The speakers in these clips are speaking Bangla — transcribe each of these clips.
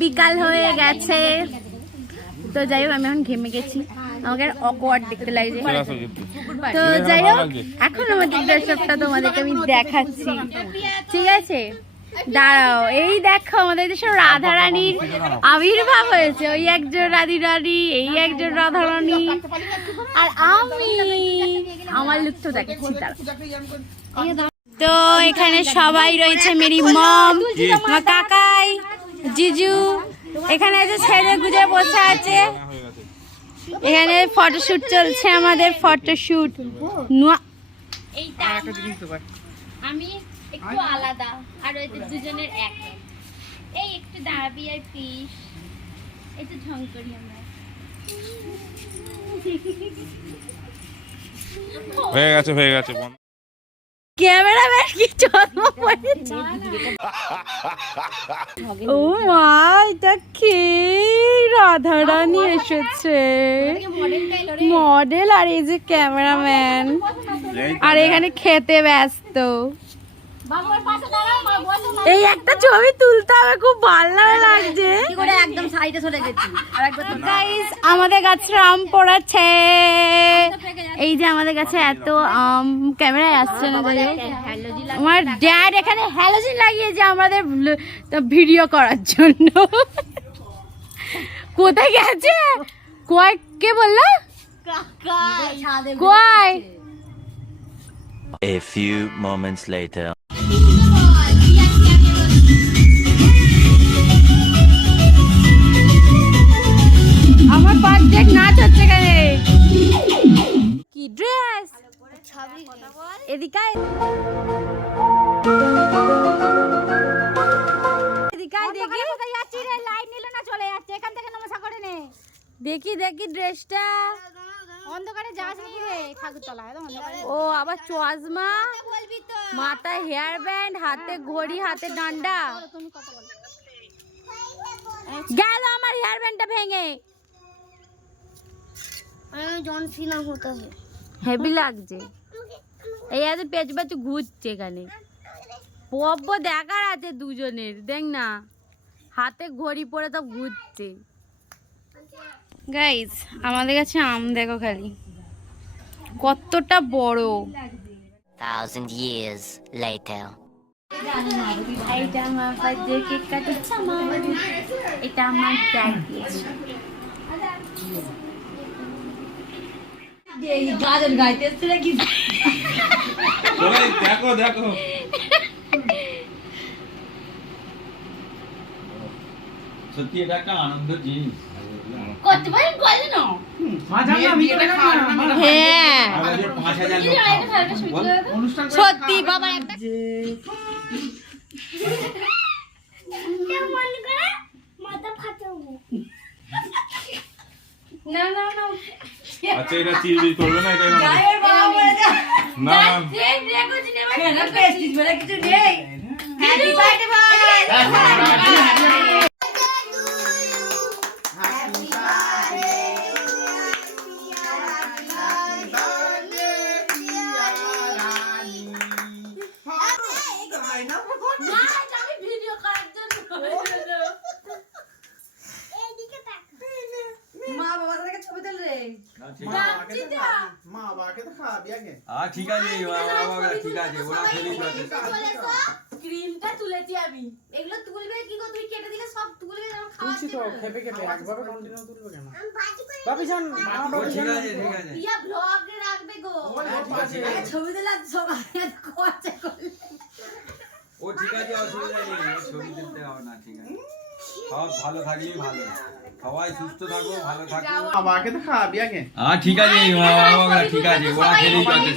বিকাল হয়ে গেছে, তো যাই হোক আমি এখন ঘেমে গেছি, আমাকে অকওয়ার্ড দেখতে লাগছে। তো যাই হোক এখন আমাদের দর্শকটা তোমাদেরকে আমি দেখাচ্ছি, ঠিক আছে? দাঁড়াও, এই দেখো আমাদের দেশে রাধারানীর আবির্ভাব হয়েছে। ওই একজন রানী, এই একজন রাধারানী, আর আমি আমার লুক তো দেখাচ্ছি। তো এখানে সবাই রয়েছে, মেরি মম, কাকাই, জিজু, এখানে যে ছেড়ে গুজে বসে আছে। এখানে ফটোশুট চলছে, আমাদের ফটোশুট। এইটা আমি একটু আলাদা, আর ওই দুজনের এক। এই একটু দাঁড়াবি আর প্লিজ, একটু ঢং করি আমরা। হয়ে গেছে ক্যামেরাম্যান কি চশমা পরেছে? ও মা, এটা কে? রাধারানী এসেছে, মডেল, আর এই যে ক্যামেরাম্যান, আর এখানে খেতে ব্যস্ত। এই একটা ছবি তুলতে হবে, খুব ভালো লাগছে। একদম সাইডে চলে গেছি। গাইস, আমাদের গাছে আম পড়াচ্ছে। এই যে আমাদের কাছে এত আম, ক্যামেরায় আসছে না, আমার ড্যাড এখানে হ্যালোজিন লাগিয়েছে আমাদের ভিডিও করার জন্য। কোথায় গেছে? কয় কে বললো? কয়? A few moments later. আমার বার্থডে নাচ হচ্ছে এখানে। কি ড্রেস? এদিকে দেখি দেখি ড্রেসটা। অন্ধকারে যাস নি রে, ঠাকুরতলা ও আবার চশমা, মাথায় হেয়ার ব্যান্ড, হাতে ঘড়ি, হাতে ডান্ডা। গেল আমার হেয়ার ব্যান্ডটা ভেঙে। জন সিনা হতে है। হেভি লাগছে। এই এত পেঁচ পেঁচ ঘুরছে এখানে। পব্ব দেখার আছে দুজনের, দেখ না, হাতে ঘড়ি পরে তো ঘুরছে। গাইস, আমাদের কাছে আম দেখো খালি কতটা বড়। 1000 years later. এইটা আমার বার্থডে কেক কাটছে, এটা আমার ড্যাড দিয়েছে। এই গাজন গাইতেছে নাকি? দেখো দেখো সত্যি এটা একটা আনন্দের জিনিস। কতবার গলে না? হ্যাঁ সত্যি বাবা, একটা না না না, আচ্ছা এটা চিরবির করবে না, এটা না না কিছু নেই। হ্যাপি বার্থডে ভাই। ঠিক আছে ঠিক আছে, ওরা খেলেই যাচ্ছে। ক্রিমটা তুলেছি আমি, এগুলো তুলবে কি গো? তুই কেটে দিলে সব তুলবে, আমার খাওয়া তুলছি তো, খেপে খেপে একভাবে কন্টিনিউ তুলবে কেন? বাপি জান, ঠিক আছে ঠিক আছে, ইয়া ব্লগে রাখবে গো। ছবি দিলে সবাই খরচা করলে। ও ঠিক আছে, অসুবিধা নেই, ছবি তুলতে হবে না, ঠিক আছে। সব ভালো থাকলেই ভালো, সবাই সুস্থ থাকো, ভালো থাকো। বাবাকে তো খাওয়াবি আগে। ঠিক আছে ঠিক আছে, ওরা খেলেই যাচ্ছে।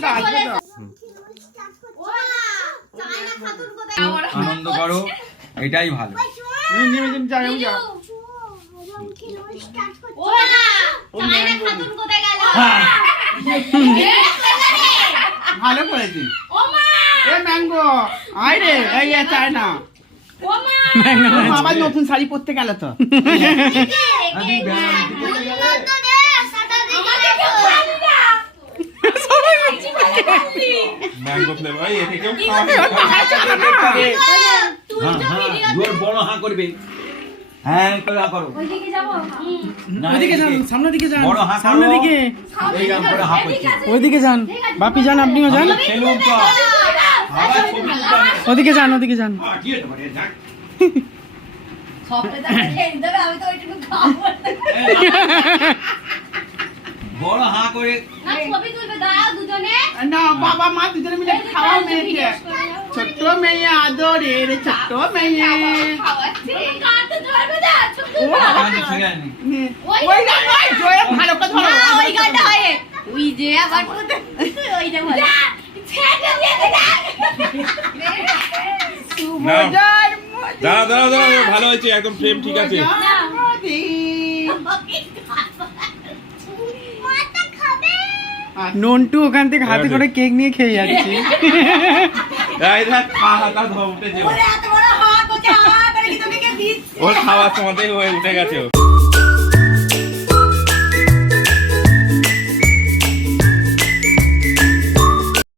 আনন্দ করো, এটাই ভালো। ভালো করেছি। ম্যাঙ্গো আয় রে, এই চায় না। আবার নতুন শাড়ি পরতে গেল তো। ম্যাঙ্গো ফ্লেভার, এতে কেউ খাওয়া বড় হাঁ করবে। হ্যাঁ করে হা করো ওইদিকে যাবো না, ওইদিকে যান, সামনের দিকে যান, বড় হা করো। সামনের দিকে, এইরকম করে হা করছি ওইদিকে যান, বাপি যান, আপনিও যান, খেলুন তো আবার ছবি তুলতে হবে। ওদিকে যান, ওদিকে যান। কি হতে পারে যাক সবটা তাহলে খেয়ে নিতে হবে, আমি তো ওইটুকু খাবো না। বড় হা করে না, ছবি তুলবে, দাঁড়াও দুজনে। না বাবা মা দুজনে মিলে খাওয়া মেয়েকে, ছোট্ট মেয়ে আদরের ছোট্ট মেয়ে। খাওয়াচ্ছি। কাঁধে ধরবে না, চুপ ও করে। আমাদের ছেড়ে আনি ওই না নয়, জোরে ভালো করে ধরো। না, ওই গানটা হয়। ওই যে আবার কোথায় ওইটা বল। ছেড়ে দিয়ে দে না। মজার মধ্যে দাঁড়া দাঁড়া দাঁড়া ভালো হয়েছে একদম ফ্রেম ঠিক আছে মজার মধ্যে। নন্টু ওখান থেকে হাতে করে কেক নিয়ে খেয়ে যাচ্ছে। এই দেখ হাতা উঠে যাও ওরে এত বড় হাত, ওকে হাত করে কি তোকে কে দিচ্ছে? ওর খাওয়ার সময়তেই হয়ে উঠে গেছে ও।